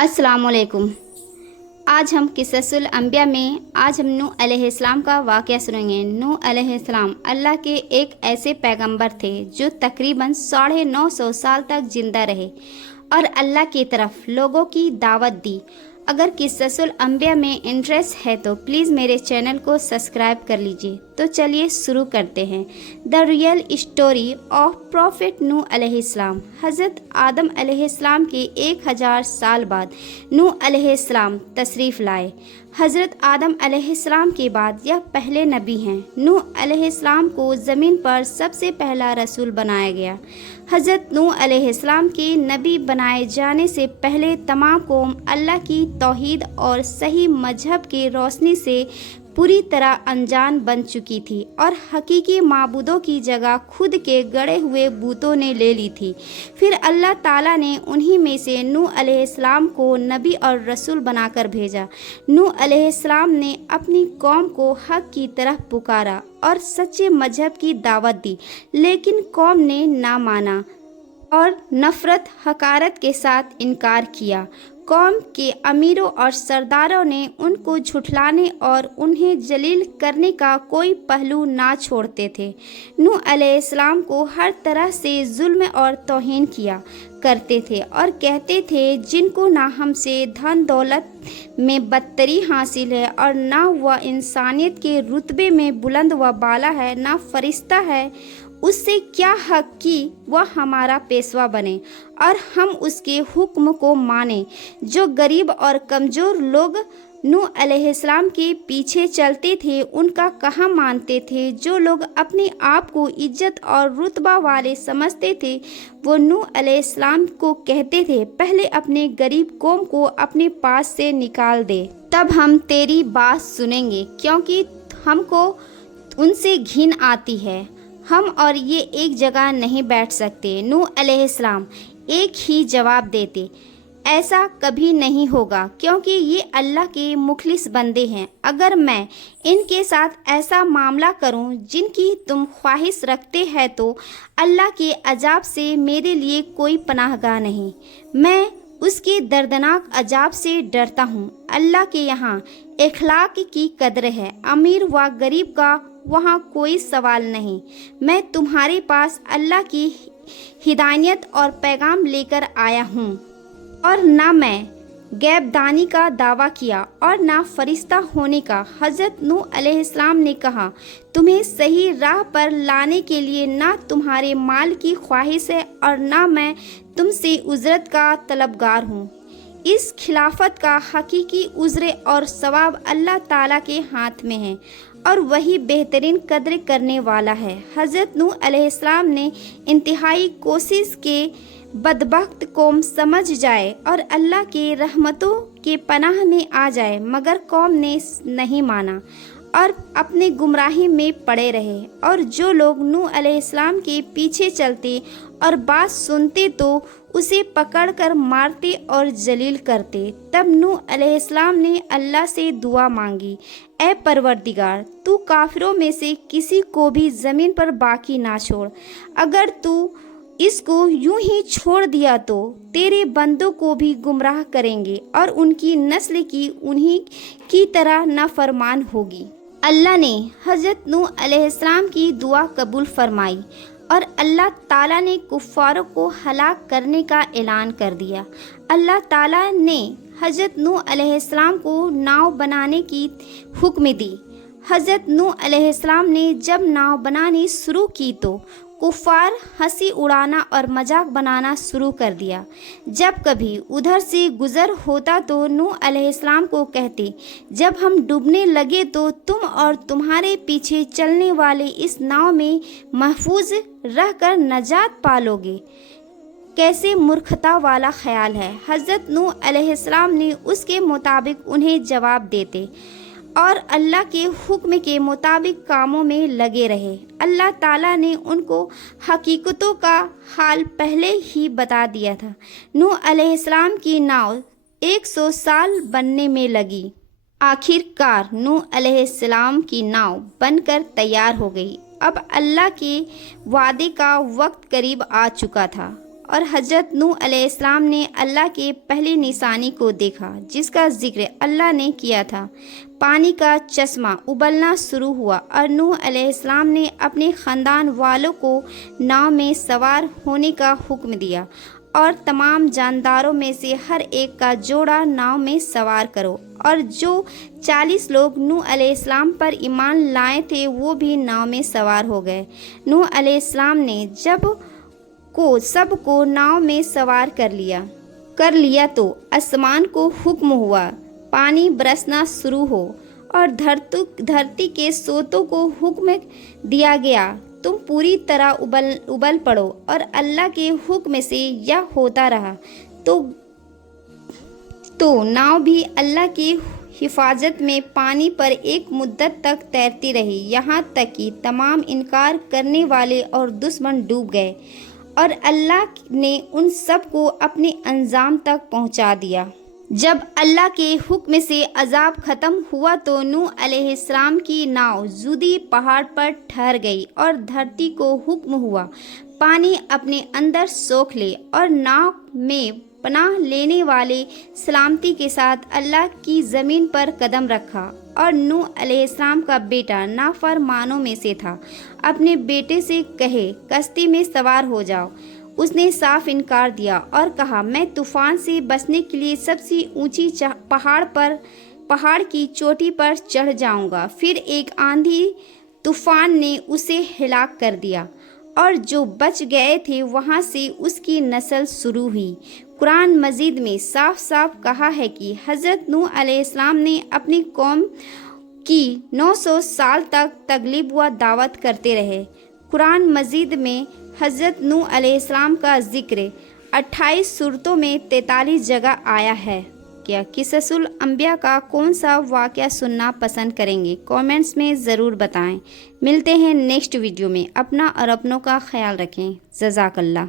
अस्सलाम वालेकुम। आज हम क़िस्सतुल अंबिया में आज हम नूह अलैहिस्सलाम का वाक़या सुनेंगे। नूह अलैहिस्सलाम अल्लाह के एक ऐसे पैगंबर थे जो तकरीबन 950 साल तक ज़िंदा रहे और अल्लाह की तरफ लोगों की दावत दी। अगर क़िस्सतुल अंबिया में इंटरेस्ट है तो प्लीज़ मेरे चैनल को सब्सक्राइब कर लीजिए। तो चलिए शुरू करते हैं। The real story of prophet नूह अलैहिस्सलाम। हज़रत आदम अलैहिस्सलाम के 1000 साल बाद नूह अलैहिस्सलाम तशरीफ़ लाए। हज़रत आदम अलैहिस्सलाम के बाद यह पहले नबी हैं। नूह अलैहिस्सलाम को ज़मीन पर सबसे पहला रसूल बनाया गया। हज़रत नूह अलैहिस्सलाम के नबी बनाए जाने से पहले तमाम कौम अल्लाह की तौहीद और सही मजहब के रोशनी से पूरी तरह अनजान बन चुकी थी और हकीकी माबूदों की जगह खुद के गढ़े हुए बूतों ने ले ली थी। फिर अल्लाह ताला ने उन्हीं में से नूह अलैहिस्सलाम को नबी और रसूल बनाकर भेजा। नूह अलैहिस्सलाम ने अपनी कौम को हक की तरफ पुकारा और सच्चे मजहब की दावत दी, लेकिन कौम ने ना माना और नफ़रत हकारत के साथ इनकार किया। कौम के अमीरों और सरदारों ने उनको झुठलाने और उन्हें जलील करने का कोई पहलू ना छोड़ते थे। नूह अलैहिस्सलाम को हर तरह से जुल्म और तौहीन किया करते थे और कहते थे जिनको ना हमसे धन दौलत में बदतरी हासिल है और ना वह इंसानियत के रुतबे में बुलंद व बाला है, ना फरिश्ता है, उससे क्या हक कि वह हमारा पेशवा बने और हम उसके हुक्म को माने। जो गरीब और कमज़ोर लोग नूह अलैहिस्सलाम के पीछे चलते थे उनका कहाँ मानते थे। जो लोग अपने आप को इज्जत और रुतबा वाले समझते थे वो नूह अलैहिस्सलाम को कहते थे पहले अपने गरीब कौम को अपने पास से निकाल दे, तब हम तेरी बात सुनेंगे, क्योंकि हमको उनसे घिन आती है। हम और ये एक जगह नहीं बैठ सकते। नूह अलैहिस्सलाम एक ही जवाब देते, ऐसा कभी नहीं होगा, क्योंकि ये अल्लाह के मुखलिस बंदे हैं। अगर मैं इनके साथ ऐसा मामला करूं जिनकी तुम ख्वाहिश रखते हैं तो अल्लाह के अजाब से मेरे लिए कोई पनाहगाह नहीं। मैं उसके दर्दनाक अजाब से डरता हूँ। अल्लाह के यहाँ इखलाक की कदर है, अमीर व गरीब का वहाँ कोई सवाल नहीं। मैं तुम्हारे पास अल्लाह की हिदायत और पैगाम लेकर आया हूँ और ना मैं गैबदानी का दावा किया और ना फरिश्ता होने का। हज़रत नूह अलैहिस्सलाम ने कहा तुम्हें सही राह पर लाने के लिए ना तुम्हारे माल की ख्वाहिश है और ना मैं तुमसे उजरत का तलबगार हूँ। इस खिलाफत का हकीकी उज़्र और सवाब अल्लाह ताला के हाथ में है और वही बेहतरीन कद्र करने वाला है। हज़रत नूह अलैहिस्सलाम ने इंतहाई कोशिश के बदबख्त कौम समझ जाए और अल्लाह के रहमतों के पनाह में आ जाए, मगर कौम ने नहीं माना और अपने गुमराही में पड़े रहे। और जो लोग नूह अलैहिस्सलाम के पीछे चलते और बात सुनते तो उसे पकड़कर मारते और जलील करते। तब नूह अलैहिस्सलाम ने अल्लाह से दुआ मांगी, ऐ परवरदिगार, तू काफिरों में से किसी को भी ज़मीन पर बाकी ना छोड़। अगर तू इसको यूं ही छोड़ दिया तो तेरे बंदों को भी गुमराह करेंगे और उनकी नस्ल की उन्हीं की तरह नाफरमान होगी। अल्लाह ने हज़रत नूह अलैहिस्सलाम की दुआ कबूल फरमाई और अल्लाह ताला ने कुफ़ारों को हलाक करने का ऐलान कर दिया। अल्लाह ताला ने हज़रत नूह अलैहिस्सलाम को नाव बनाने की हुक्म दी। हज़रत नूह अलैहिस्सलाम ने जब नाव बनानी शुरू की तो कुफ़ार हंसी उड़ाना और मजाक बनाना शुरू कर दिया। जब कभी उधर से गुज़र होता तो नूह अलैहिस्सलाम को कहते जब हम डूबने लगे तो तुम और तुम्हारे पीछे चलने वाले इस नाव में महफूज रहकर नजात पालोगे। कैसे मूर्खता वाला ख्याल है। हज़रत नूह अलैहिस्सलाम ने उसके मुताबिक उन्हें जवाब देते और अल्लाह के हुक्म के मुताबिक कामों में लगे रहे। अल्लाह ताला ने उनको हकीकतों का हाल पहले ही बता दिया था। नूह अलैहिस्सलाम की नाव 100 साल बनने में लगी। आखिरकार नूह अलैहिस्सलाम की नाव बनकर तैयार हो गई। अब अल्लाह के वादे का वक्त करीब आ चुका था اور حضرت نوح علیہ السلام نے اللہ کے پہلی نشانی کو دیکھا جس کا ذکر اللہ نے کیا تھا۔ پانی کا چشمہ ابلنا شروع ہوا اور نوح علیہ السلام نے اپنے خاندان والوں کو ناؤ میں سوار ہونے کا حکم دیا اور تمام جانداروں میں سے ہر ایک کا جوڑا ناؤ میں سوار کرو، اور جو 40 لوگ نوح علیہ السلام پر ایمان لائے تھے وہ بھی ناؤ میں سوار ہو گئے۔ نوح علیہ السلام نے جب سب کو ناؤ میں سوار کر لیا تو آسمان کو حکم ہوا پانی برسنا شروع ہو، اور دھرتی کے سوتوں کو حکم دیا گیا تم پوری طرح ابل پڑو، اور اللہ کے حکم سے یہ ہوتا رہا تو ناؤ بھی اللہ کی حفاظت میں پانی پر ایک مدت تک تیرتی رہی، یہاں تک کہ تمام انکار کرنے والے اور دشمن ڈوب گئے اور اللہ نے ان سب کو اپنے انجام تک پہنچا دیا۔ جب اللہ کے حکم سے عذاب ختم ہوا تو نوح علیہ السلام کی ناؤ جودی پہاڑ پر ٹھہر گئی، اور دھرتی کو حکم ہوا پانی اپنے اندر سوکھ لے، اور ناؤ میں پناہ لینے والے سلامتی کے ساتھ اللہ کی زمین پر قدم رکھا۔ اور نوح علیہ السلام کا بیٹا نافرمانوں میں سے تھا، اپنے بیٹے سے کہے کشتی میں سوار ہو جاؤ، اس نے صاف انکار دیا اور کہا میں طوفان سے بچنے کے لیے سب سے اونچی پہاڑ کی چوٹی پر چڑھ جاؤں گا۔ پھر ایک آندھی طوفان نے اسے ہلاک کر دیا، اور جو بچ گئے تھے وہاں سے اس کی نسل شروع ہوئی۔ قرآن مجید میں صاف صاف کہا ہے کہ حضرت نوح علیہ السلام نے اپنی قوم کی 900 سال تک تبلیغ و دعوت کرتے رہے۔ قرآن مجید میں حضرت نوح علیہ السلام کا ذکر 28 سورتوں میں 43 جگہ آیا ہے۔ کیا قصص الانبیاء کا کون سا واقعہ سننا پسند کریں گے؟ کامنٹس میں ضرور بتائیں۔ ملتے ہیں نیکسٹ ویڈیو میں۔ اپنا اور اپنوں کا خیال رکھیں۔ جزاک اللہ۔